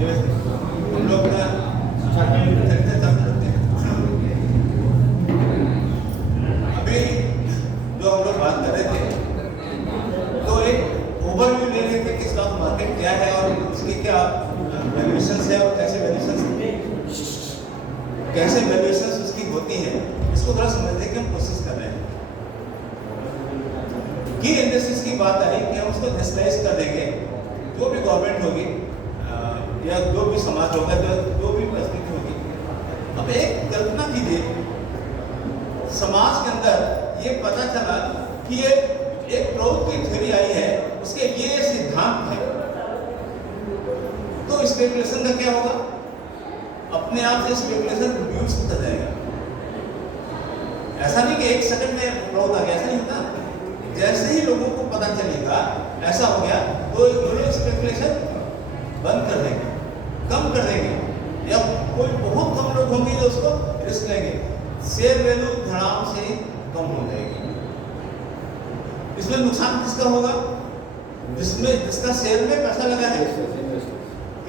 हम लोग चर्चा चालू करते हैं। अभी जो हम लोग बात कर रहे थे तो एक ओवरव्यू ले रहे थे कि स्टॉक मार्केट क्या है और उसकी क्या वैल्यूएशंस है और कैसे वैल्यूएशंस उसकी होती है, इसको थोड़ा समझने की हम कोशिश कर रहे हैं। की इंडस्ट्रीज की बात आई कि हम उसको नेशनलाइज कर देंगे, जो भी गवर्नमेंट होगी या जो भी समाज होगा, जो भी परिस्थिति होगी। अब एक कल्पना कीजिए, समाज के अंदर ये पता चला कि ये एक प्रौद्योगिकी की थ्योरी आई है, उसके ये सिद्धांत है, तो स्पेकुलेशन का क्या होगा? अपने आप से स्पेकुलेशन रिड्यूस होता जाएगा। ऐसा नहीं कि एक सेकंड में ग्रोथ आ गया, ऐसा नहीं होता। जैसे ही लोगों को पता चलेगा ऐसा हो गया तो लोग स्पेकुलेशन बंद कर देंगे, कम कर देंगे, या कोई बहुत कम लोग होंगे जो उसको रिस्क लेंगे, शेयर वैल्यू धड़ाम से कम हो जाएगी। इसमें नुकसान किसका होगा? जिसका शेयर में पैसा लगा है।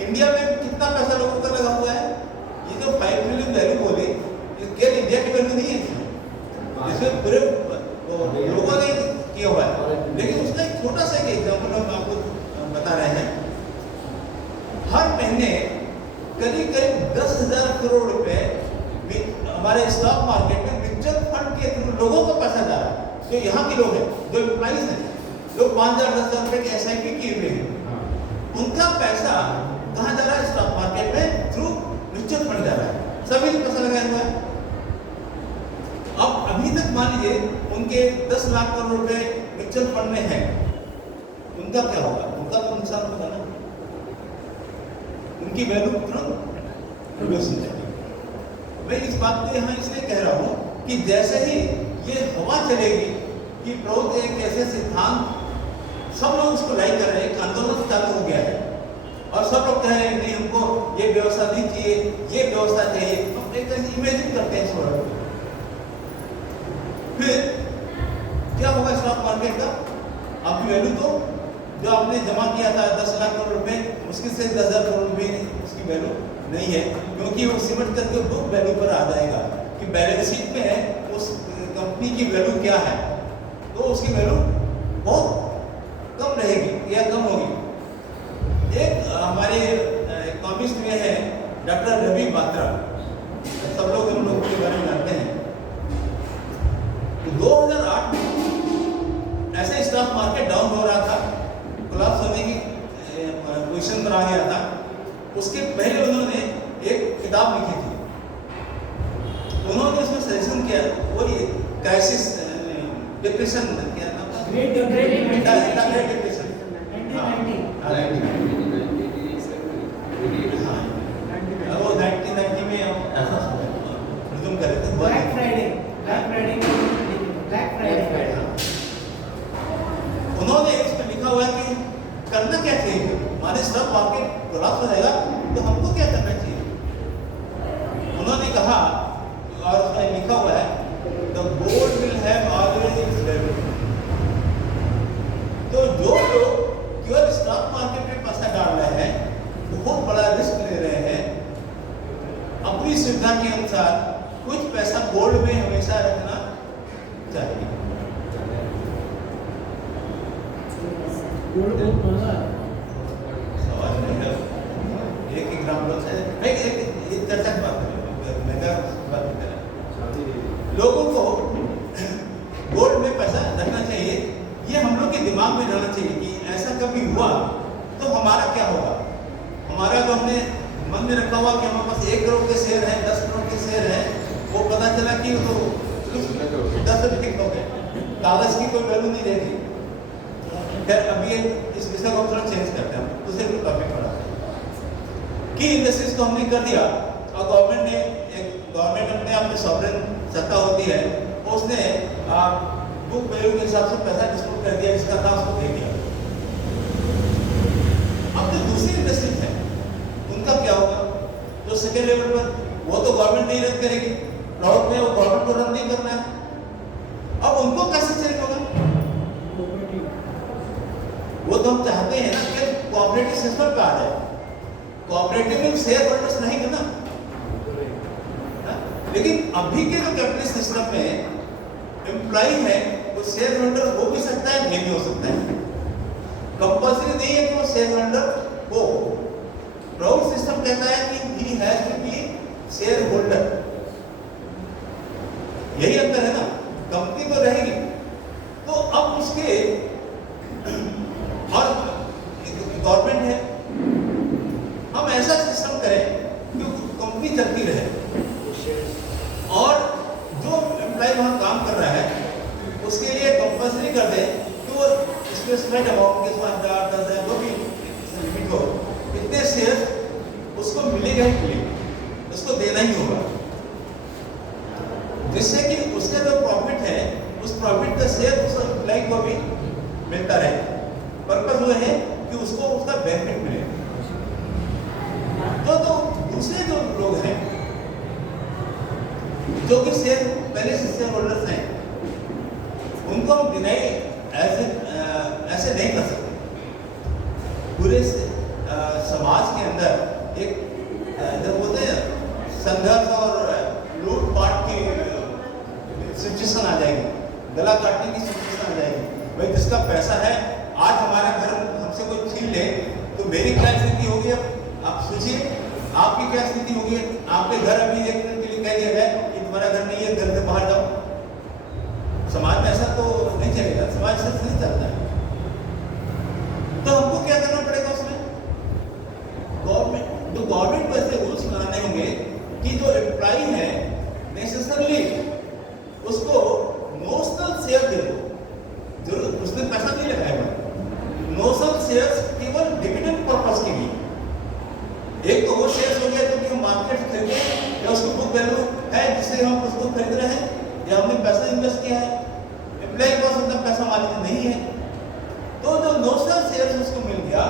इंडिया में कितना पैसा लोगों का लगा हुआ है? ये जो 5 ट्रिलियन वैल्यू बोली, ये केवल इंडिया की वैल्यू नहीं है, इसमें पूरे लोगों ने किया हुआ है। लेकिन उसका एक छोटा सा एग्जाम्पल हम आपको बता रहे हैं। हर महीने करीब 10,000 करोड़ रुपए हमारे स्टॉक मार्केट में म्यूचुअल फंड के थ्रू लोगों को पैसा जा रहा है। जो यहाँ के लोग हैं, जो एम्प्लॉइज हैं, लोग 5,000-10,000 रुपए की SIP किए हुए हैं, उनका पैसा कहाँ जा रहा है? स्टॉक मार्केट में थ्रू म्यूचुअल फंड जा रहा है। सभी ने पैसा लगाया हुआ है। अब अभी तक मान लीजिए उनके 10 लाख करोड़ रुपए म्यूचुअल फंड में है, उनका क्या होगा? उनका तो नुकसान होगा ना, उनकी वैल्यू तुरंत रिड्यूस हो जाएगी। मैं इस बात को यहाँ इसलिए कह रहा हूँ कि जैसे ही ये हवा चलेगी कि प्रौद्योगिकी एक ऐसे सिद्धांत, सब लोग उसको लाइक कर रहे हैं, एक आंदोलन चालू हो गया है और सब लोग कह रहे हैं नहीं, हमको ये व्यवस्था नहीं चाहिए, ये व्यवस्था चाहिए। हम एक इमेजिन करते हैं इस वर्ड को। फिर क्या होगा स्टॉक मार्केट का? आपकी वैल्यू तो जो आपने जमा किया था 10 लाख करोड़ रुपए, मुश्किल से 10,000 करोड़ रुपए उसकी वैल्यू नहीं है, क्योंकि वो सिमट करके बुक वैल्यू पर आ जाएगा कि बैलेंस शीट में उस कंपनी की वैल्यू क्या है, तो उसकी वैल्यू बहुत कम रहेगी या कम होगी। एक हमारे इकोनॉमिस्ट में है डॉक्टर रवि बात्रा, सब लोग हम लोग के बारे में जानते हैं। 2008 में ऐसे स्टॉक मार्केट डाउन हो रहा था, कोलैप्स होने की पोजीशन पर आ गया था। उसके पहले उन्होंने एक किताब लिखी थी, उन्होंने उसमें सजेशन किया, वो ये क्राइसिस डिप्रेशन क्या नाम था? Great depression. वो 1990 में रिज्यूम कर रहे थे। ब्लैक फ्राइडे उन्होंने इसमें लिखा हुआ है कि करना क्या चाहिए, हमारे स्टॉक मार्केट कोलैप्स हो जाएगा तो हमको क्या करना चाहिए। उन्होंने कहा, और उसमें लिखा हुआ है, the gold will have always it's value. तो जो लोग केवल स्टॉक मार्केट में पैसा डाल रहे हैं, बहुत बड़ा रिस्क ले रहे हैं, अपनी सुविधा के अनुसार कुछ पैसा गोल्ड में हमेशा रखना चाहिए। सवाल नहीं है, एक एग्जाम्पल से एक चर्चा की बात करें। लोगों को गोल्ड में पैसा रखना चाहिए, ये हम लोग के दिमाग में रहना चाहिए कि ऐसा कभी हुआ तो हमारा क्या होगा। हमारा जो हमने मन में रखा हुआ कि हमारे पास 1 करोड़ के शेयर है, 10 करोड़ के शेयर है, वो पता चला कि वो 10 रुपये हो गए, कागज की कोई वैल्यू नहीं रहेगी। खैर अभी इस विषय को थोड़ा चेंज करते हैं, दूसरे टॉपिक पर आते हैं। की इंडस्ट्रीज को हमने कर दिया और गवर्नमेंट अपने आप में सॉवरेन सत्ता होती है, उसने बुक वैल्यू के हिसाब से पैसा डिस्ट्रीब्यूट कर दिया, जिसका था उसको दे दिया। अब जो दूसरी इंडस्ट्रीज है उनका क्या होगा? जो सेकेंड लेवल पर, वो तो गवर्नमेंट नहीं रन करेगी, राउट में वो गवर्नमेंट को रन नहीं करना है। अब उनको कैसे चेंज होगा? वो तो हम चाहते हैं ना कि कोऑपरेटिव सिस्टम पे आ जाए। कोऑपरेटिव में शेयर होल्डर्स नहीं करना, लेकिन अभी के जो कैपिटलिस्ट सिस्टम में एम्प्लॉय है वो शेयर होल्डर हो भी सकता है, नहीं भी हो सकता है। कंपल्सरी नहीं है कि वो शेयर होल्डर हो। ब्राउन सिस्टम कहता है कि he has to be shareholder. यही अंतर है ना, कंपनी तो रहेगी। तो अब उसके और गवर्नमेंट है, हम ऐसा सिस्टम करें कि कंपनी चलती रहे और जो एम्प्लॉय वहां काम कर रहा है उसके लिए कंपल्सरी कर दें कि वो स्पेसिफाइड अमाउंट के 1000 10,000 जो भी लिमिट हो, इतने शेयर उसको मिलेगा ही मिलेगा, उसको देना ही होगा, जिससे कि उसका जो प्रॉफिट है उस प्रॉफिट का शेयर उस एम्प्लॉय को भी मिलता रहे। पर्पस वो है कि उसको उसका बेनिफिट मिले। तो दूसरे जो लोग हैं जो कि शेयर पहले से शेयर होल्डर्स हैं, उनको हम डिनाई ऐसे नहीं कर सकते। पूरे समाज के अंदर एक जब बोलते हैं संघर्ष और लूटपाट की सिचुएशन आ जाएगी, गला काटने की सिचुएशन आ जाएगी। भाई जिसका पैसा है, आज हमारे घर हमसे कोई छीन ले तो मेरी क्या स्थिति होगी? अब आप सोचिए आपकी क्या स्थिति होगी। आपके घर अभी एक दिन के लिए कह दिया जाए कि तुम्हारा घर नहीं है, घर से बाहर जाओ। समाज में ऐसा तो नहीं चलेगा, समाज से नहीं चलता है। तो हमको क्या करना पड़ेगा उसमें? गवर्नमेंट को ऐसे रूल्स बनाने होंगे कि जो एम्प्लॉय है नेसेसरली उसको नोशनल शेयर दे दो, जरूर उसने पैसा नहीं लगाएगा, नोशनल शेयर्स केवल डिविडेंड पर्पस के लिए। एक तो वो शेयर्स हो गया जो कि हम मार्केट खरीदे या उसको बुक वैल्यू है जिससे हम उसको खरीद रहे हैं या हमने पैसा इन्वेस्ट किया है। एम्प्लॉय के पास उतना पैसा मान लीजिए नहीं है, तो जो नोशनल शेयर्स उसको मिल गया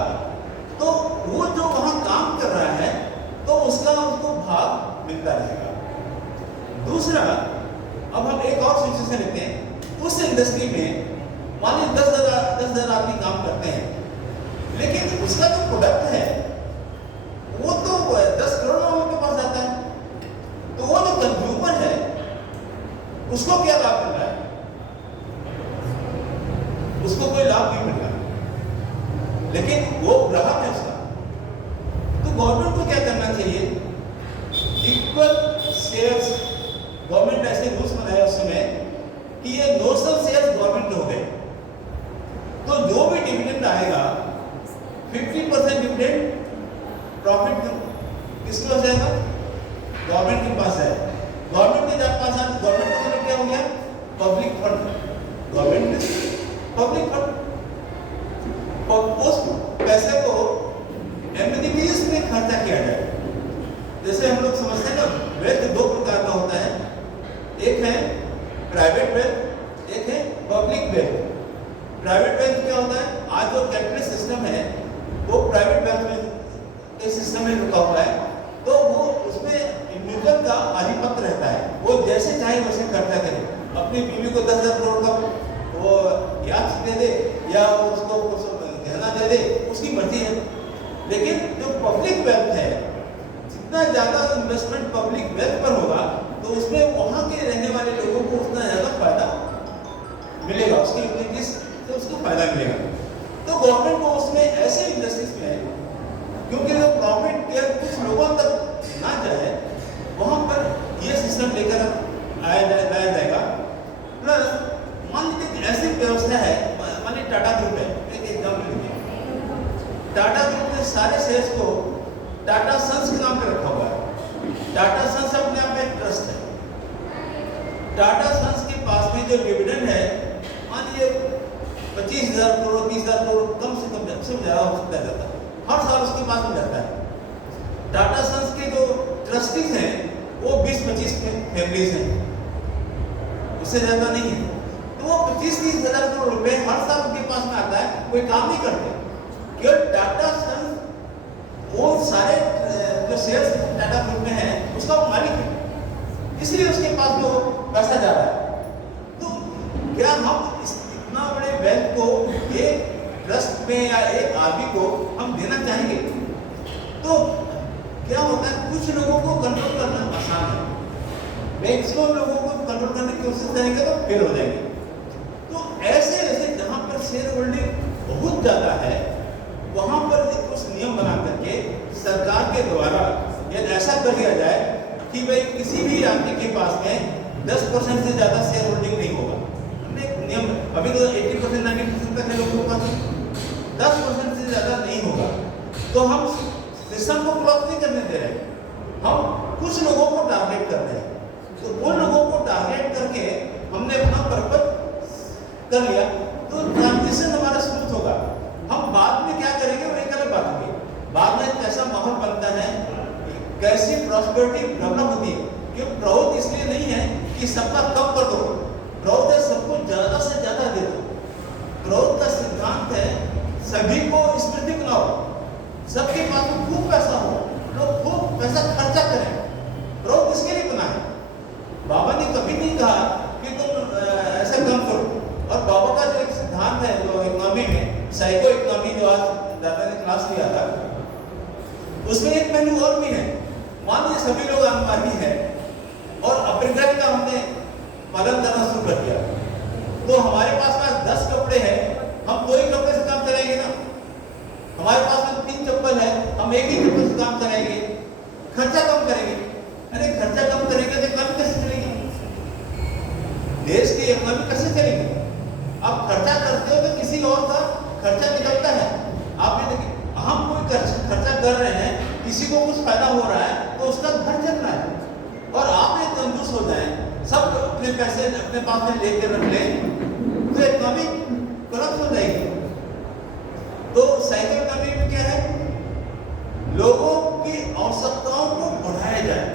तो वो जो वहां काम कर रहा है तो उसका उसको भाग मिलता रहेगा। दूसरा, अब हम एक और सिचुएशन लेते हैं। उस इंडस्ट्री में मान लीजिए 10,000 आदमी काम करते हैं, लेकिन उसका जो प्रोडक्ट है वो तो 10 करोड़ लोगों के पास जाता है। तो वो जो कंज्यूमर है उसको क्या लाभ मिल रहा है? उसको कोई लाभ नहीं मिल रहा, लेकिन वो ग्राहक है उसका। तो गवर्नमेंट को क्या करना चाहिए? इक्वल शेयर्स, गवर्नमेंट ऐसे रूल्स बनाया उस समय कि ये नोशनल शेयर्स गवर्नमेंट हो गए, तो जो भी डिविडेंड आएगा 50% डिविडेंड प्रॉफिट किसके पास जाएगा? गवर्नमेंट के पास जाएगा। गवर्नमेंट के पास गवर्नमेंट का मतलब क्या हो गया? Public fund. Government public fund, उस पैसे को एमिनिटीज में खर्चा किया जाए। जैसे हम लोग समझते हैं ना, वेल्थ दो प्रकार का होता है, एक है प्राइवेट वेल्थ, एक है पब्लिक वेल्थ। प्राइवेट वेल्थ क्या होता है? आज जो कैपिटलिस्ट सिस्टम है वो प्राइवेट वेल्थ के सिस्टम में रुका हुआ है, तो वो उसमें इंडिविजुअल का आधिपत्य रहता है, वो जैसे चाहे वैसे खर्चा करे। अपनी बीवी को 10,000 करोड़ का वो याद दे दे या उसको गहना दे दे, उसकी मर्जी है। लेकिन जो पब्लिक वेल्थ है, जितना ज्यादा इन्वेस्टमेंट पब्लिक वेल्थ पर होगा तो उसमें वहां के रहने वाले लोगों को उतना ज्यादा फायदा मिलेगा, उसकी यूटिलिटीज से उसको फायदा मिलेगा। तो गवर्नमेंट को उसमें ऐसे इंडस्ट्रीज में, क्योंकि जो प्रॉफिट कुछ लोगों तक ना जाए, वहां पर यह सिस्टम लेकर लाया जाएगा। प्लस मान लीजिए ऐसी व्यवस्था है, मान लीजिए टाटा ग्रुप है, एक एग्जाम्पल लीजिए। टाटा ग्रुप ने सारे शेयर्स को टाटा सन्स के नाम पे रखा हुआ है। टाटा सन्स अपने आप में एक ट्रस्ट है। टाटा सन्स के पास में जो डिविडेंड है, मान लीजिए 25,000 करोड़ 30,000 करोड़, कम से कम ज्यादा हो सकता है, हर साल उसके पास में जाता है। टाटा सन्स के जो ट्रस्टीज हैं वो 20-25 फैमिलीज हैं, उससे ज्यादा नहीं है। तो वो 25-30 हजार करोड़ रुपए हर साल उनके पास में आता है, कोई काम नहीं करते। केवल टाटा सन्स वो सारे जो शेयर्स टाटा ग्रुप में है उसका मालिक है, इसलिए उसके पास जो पैसा जा रहा है। तो क्या हम इतना बड़े वेल्थ को एक ट्रस्ट में या एक आदमी को हम देना चाहेंगे? तो क्या होता है, कुछ लोगों को कंट्रोल करना आसान है, मैक्सिमम लोगों को कंट्रोल करने की कोशिश करेंगे तो फेल हो जाएंगे। तो ऐसे ऐसे जहां पर शेयर होल्डिंग बहुत ज्यादा है, वहां पर कुछ नियम बना करके सरकार के द्वारा यदि ऐसा कर दिया जाए कि भाई किसी भी आदमी के पास में 10% से ज्यादा शेयर होल्डिंग नहीं होगा। हमने एक नियम, अभी तो 80% 90% तक है लोगों के पास, 10% से ज्यादा नहीं होगा। तो हम सिस्टम को क्लोज नहीं करने दे रहे, हम कुछ लोगों को टारगेट कर रहे हैं। तो उन लोगों को टारगेट करके हमने अपना पर्पस कर लिया, तो ट्रांजिशन हमारा स्मूथ होगा। हम बाद में क्या करेंगे वो एक अलग बात होगी। बाद में कैसा माहौल बनता है, कैसी प्रॉस्पेरिटी डेवलप होती है, कि ग्रोथ इसलिए नहीं है कि सबका कम कर दो, ग्रोथ है सबको ज्यादा से ज्यादा दे दो। ग्रोथ का सिद्धांत है सभी को स्मृति बनाओ, सबके पास में खूब पैसा हो, लोग खूब पैसा खर्चा करें। ग्रोथ इसके लिए बना है। बाबा ने कभी नहीं कहा कि तुम ऐसा कम करो। और बाबा का जो एक सिद्धांत है, जो इकोनॉमी में साइको इकोनॉमी, जो आज दादा ने क्लास लिया था, उसमें एक पहलू और भी है। मान लीजिए सभी लोग आनवानी है और अपरिग्रह का हमने पालन करना शुरू कर दिया, तो हमारे पास 10 कपड़े हैं, हम 2 ही कपड़े से काम चलाएंगे ना। हमारे पास में 3 चप्पल है, हम 1 ही चप्पल से काम चलाएंगे, खर्चा कम करेंगे। अरे खर्चा कम करेंगे तो इकोनॉमी कैसे चलेगी, देश की इकोनॉमी कैसे चलेगी। आप खर्चा करते हो तो किसी और का खर्चा निकलता है। आप ये देखिए, हम कोई खर्चा कर रहे हैं, किसी को कुछ फायदा हो रहा है तो उसका घर चल रहा है, और आप एक कंजूस हो जाए, सब अपने पैसे अपने पास में लेकर रख लें, तो इकोनॉमी करप्ट हो जाएगी। तो साइकिल इकोनॉमी में क्या है, लोगों की आवश्यकताओं को बढ़ाया जाए,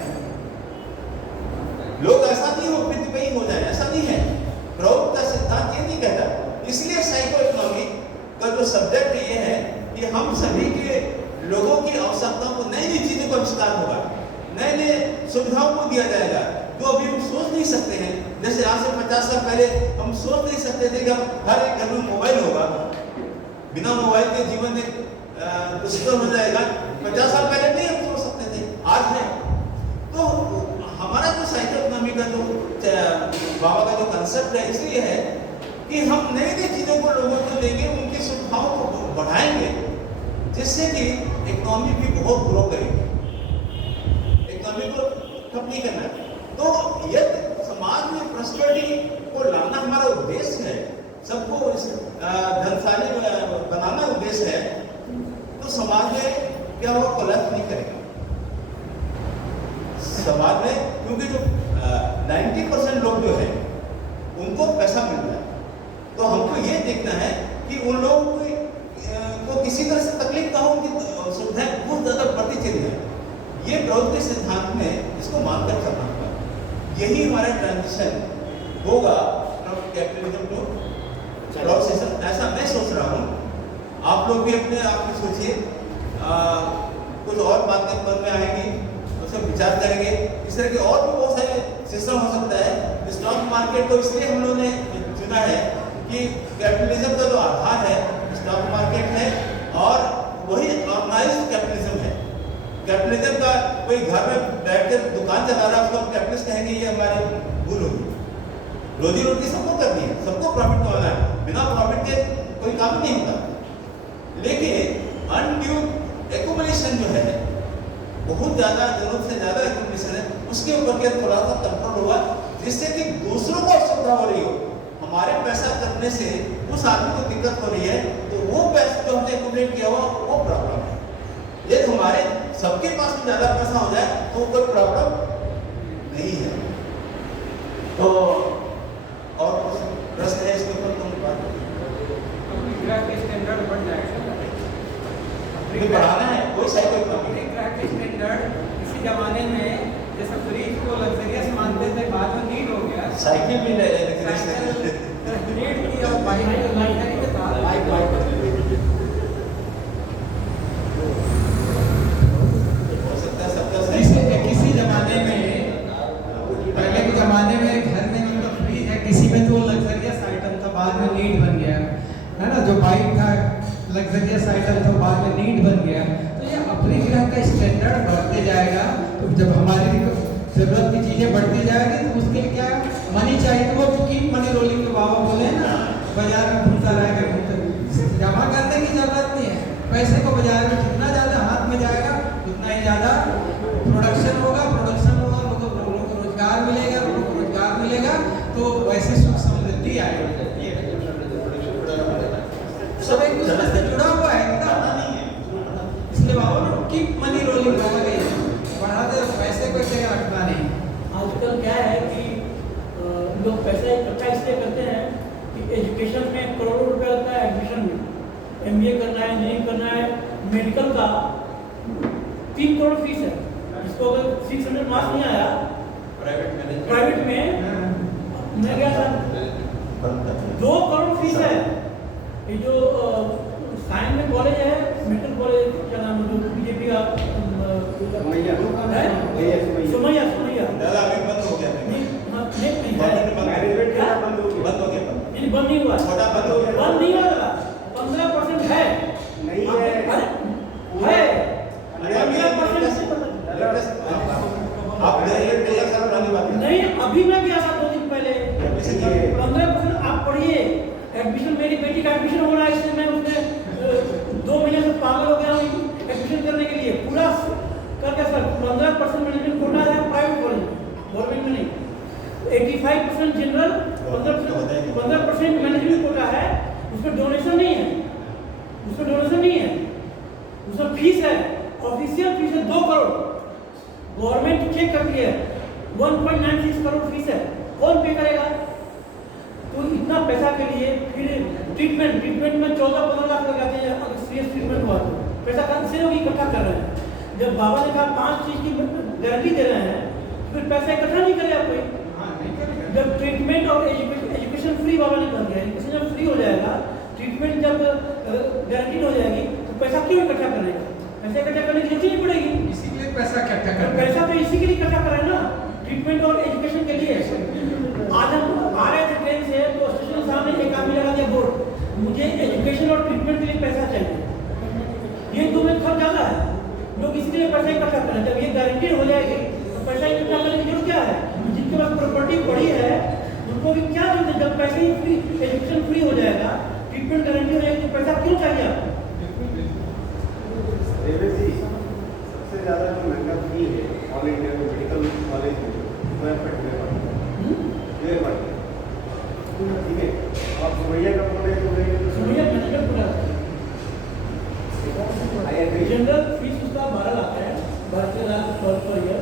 लोग ऐसा नहीं हो प्रतिपयी हो जाए, ऐसा नहीं है। ग्रोथ का सिद्धांत ये नहीं कहता। इसलिए साइको इकोनॉमी का जो सब्जेक्ट ये है कि हम सभी के लोगों की आवश्यकताओं को, नई नई चीजों का आविष्कार होगा, नए नए सुविधाओं को दिया जाएगा जो अभी हम सोच नहीं सकते हैं। जैसे आज से 50 साल पहले हम सोच नहीं सकते थे कि हम हर एक घर में मोबाइल होगा, बिना मोबाइल के जीवन एक दुष्कर हो जाएगा। 50 साल पहले नहीं हम सोच सकते थे, आज है। तो हमारा जो साइको इकोनॉमी का जो बाबा का जो कंसेप्ट है, इसलिए है कि हम नई नई चीजों को लोगों को देंगे, उनकी सुविधाओं को बढ़ाएंगे, जिससे कि इकोनॉमी भी बहुत ग्रो करेगी। इकोनॉमी को कम नहीं करना है। तो यदि समाज में प्रॉस्पेरिटी को लाना हमारा उद्देश्य है, सबको धनशाली बनाना उद्देश्य है, तो समाज में क्या हुआ, कोलैप्स नहीं करेगा समाज में। क्योंकि जो 90% लोग जो है उनको पैसा मिल रहा है, तो हमको ये देखना है कि उन लोगों को किसी तरह से तकलीफ ना हो, उनकी सुविधाएं बहुत ज्यादा बढ़ती चली जाए। ये ग्रोथ के सिद्धांत में इसको मानकर करना होगा। यही हमारा ट्रांजिशन होगा from capitalism to growth system, ऐसा मैं सोच रहा हूँ। आप लोग भी अपने आप में सोचिए, कुछ और बातें मन में आएंगी, उस पर विचार करेंगे। इस तरह के और भी बहुत सारे सिस्टम हो सकता है। स्टॉक मार्केट को इसलिए हम लोगों ने चुना है कि कैपिटलिज्म का जो आधार है स्टॉक मार्केट है, और वही ऑर्गेनाइज्ड कैपिटलिज्म है। कैपिटलिज्म का कोई घर में बैठकर दुकान चला रहा है, उसको कैपिटलिस्ट कहेंगे, ये हमारी भूल होगी। रोजी रोटी सबको करनी है, सबको प्रॉफिट कमाना है, बिना प्रॉफिट के कोई काम नहीं होता। लेकिन अनड्यू एक्युमुलेशन जो है, बहुत ज्यादा जरूरत से ज्यादा एक्युमुलेशन है, उसके ऊपर के थोड़ा सा कंट्रोल हुआ, जिससे कि दूसरों को असुविधा हो रही हो। हमारे पैसा करने से उस आदमी को दिक्कत हो रही है, तो वो पैसा जो हमने एक्युमुलेट किया हुआ वो प्रॉब्लम है। यदि हमारे सबके पास में ज्यादा पैसा हो जाए तो कोई प्रॉब्लम नहीं है। तो और प्रश्न है इसके ऊपर, तुम बात के स्टैंडर्ड बढ़ जाएगा, बढ़ाना है कोई साइकिल के स्टैंडर्ड। इसी जमाने में जैसे फ्रिज को लग्जरियस मानते थे, बाद में नीड हो गया, साइकिल भी नीड की, और बाइक लग्जरी के साथ बाइक हो सकता है सबका किसी जमाने में, पहले के जमाने में घर में मतलब फ्रिज है, किसी में तो लग्जरियस आइटम था, बाद में नीड बन गया है ना। जो बाइक था लग्जरियस आइटम था, बाद में नीड बन गया। तो ये अपरिग्रह का स्टैंडर्ड बढ़ते जा जब हमारी जरूरत की चीजें बढ़ती जाएगी तो उसके लिए क्या मनी चाहिए, तो वो कीप मनी रोलिंग के बाबा बोले हैं ना, बाजार में घूमता रहेगा, जमा करने की जरूरत नहीं है। पैसे को बाजार में जितना ज़्यादा हाथ में जाएगा उतना ही ज़्यादा प्रोडक्शन होगा, लोगों को रोजगार मिलेगा, तो वैसे सुख समृद्धि आएगी। सब एक दूसरे से जुड़ा हुआ है एकदम, इसलिए बाबा लोग कीप मनी रोलिंग बाबा गई बढ़ाते, पैसे को एक जगह रखना नहीं। आजकल क्या है कि लोग पैसा इकट्ठा इसलिए करते हैं कि एजुकेशन में करोड़ों रुपया लगता है, एडमिशन में MBA करना है, इंजीनियरिंग करना है, मेडिकल का 3 करोड़ फीस है। इसको अगर 600 मार्क्स नहीं आया प्राइवेट में मैं गया था 2 करोड़ फीस है। ये जो साइंस में कॉलेज है, मेडिकल कॉलेज क्या नाम है, जो बीजेपी का सुमैया दादा अभी बंद हो गया नहीं बंद हो गया बंद नहीं हुआ, छोटा बंद हो गया, बंद नहीं हुआ दादा, 15% है नहीं है, है अरे अभी 15% आप एक साल पुरानी बात है। नहीं, अभी मैं गया था 2 दिन पहले 15% आप पढ़िए। एडमिशन, मेरी बेटी का एडमिशन हो रहा है, इसलिए मैं उसमें 2 महीने से पागल हो गया हूँ एडमिशन करने के लिए। पूरा करके सर 15% मैनेजमेंट कोटा है प्राइवेट कॉलेज में, गवर्नमेंट में नहीं। 85% जनरल, 15% मैनेजमेंट कोटा है, उसमें डोनेशन नहीं है, उसमें फीस है, ऑफिशियल फीस है 2 करोड़, गवर्नमेंट चेक करती है 1.96 करोड़ फीस है, कौन पे करेगा? तो इतना पैसा के लिए फिर ट्रीटमेंट में 14-15 लाख लग जाते हैं अगर सीरियस ट्रीटमेंट हुआ तो। पैसा कहाँ से लोग इकट्ठा कर रहे हैं? जब बाबा ने कहा 5 चीज की गारंटी दे रहे हैं, फिर पैसा इकट्ठा नहीं करेगा कोई। जब ट्रीटमेंट और एजुकेशन फ्री बाबा ने कर दिया, एजुकेशन जब फ्री हो जाएगा, ट्रीटमेंट जब गारंटीड हो जाएगी, तो पैसा क्यों इकट्ठा करेगा? पैसा इकट्ठा करने की जरूरत नहीं पड़ेगी। इसी के लिए पैसा इकट्ठा कर, पैसा तो इसी के लिए इकट्ठा कर रहे हैं ना, ट्रीटमेंट और एजुकेशन के लिए। आज हम आ रहे थे ट्रेन से, तो स्टेशन के सामने एक आदमी लगा दिया बोर्ड, मुझे एजुकेशन और ट्रीटमेंट के लिए पैसा चाहिए। ये 2 में खर्च ज़्यादा है, लोग इसके लिए पैसा इकट्ठा कर रहे हैं। जब ये गारंटी हो जाएगी तो पैसा इकट्ठा करने की जरूरत क्या है? जिनके पास प्रॉपर्टी पड़ी है उनको भी क्या जरूरत है? जब पैसे ही फ्री, एजुकेशन फ्री हो जाएगा, ट्रीटमेंट गारंटी हो जाएगी, तो पैसा क्यों चाहिए आपको? सबसे ज़्यादा जो महंगा फी है ऑल इंडिया में मेडिकल कॉलेज में, वो है पटना, ठीक है। आप सुमैया का बोल रहे हैं, सुमैया मैनेजमेंट पूरा जनरल फीस उसका 12 लाख है, 12 लाख पर ईयर,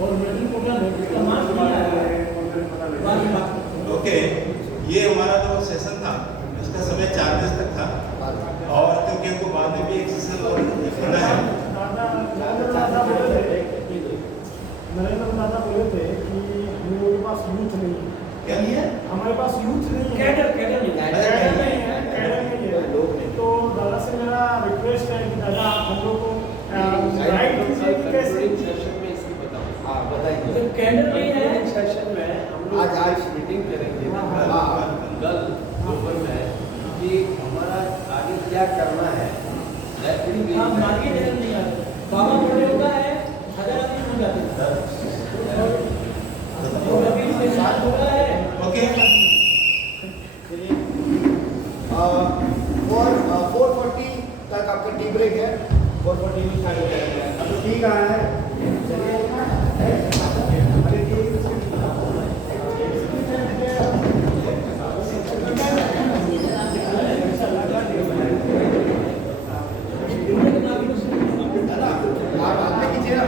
और मेडिकल कोटा इसका मार्क्स नहीं आया 12 लाख। ओके, ये हमारा जो सेशन था इसका समय 4 बजे तक था, और क्योंकि हमको बाद में भी एक सेशन और करना है। नरेंद्र दादा बोले थे कि हम लोगों के पास यूथ नहीं है। क्या नहीं है? हमारे पास यूथ नहीं है, कैडर नहीं कैडर नहीं है। तो दादा से मेरा रिक्वेस्ट है कि दादा आप हम लोग को गाइड कीजिए कि कैसे तो कैडर नहीं है। सेशन में हम लोग आज मीटिंग करेंगे कल दोपहर में कि हमारा आगे क्या करना है। हाँ, मार्केट नहीं आता, बाबा बोले होता है 1000 आदमी हो जाते हैं, और अभी इसके साथ हो रहा है। ओके, 4:40 तक आपका टी ब्रेक है, 4:40 में खाली हो जाएगा। अब ठीक आ है, चलिए। अरे आप आगे कीजिए ना।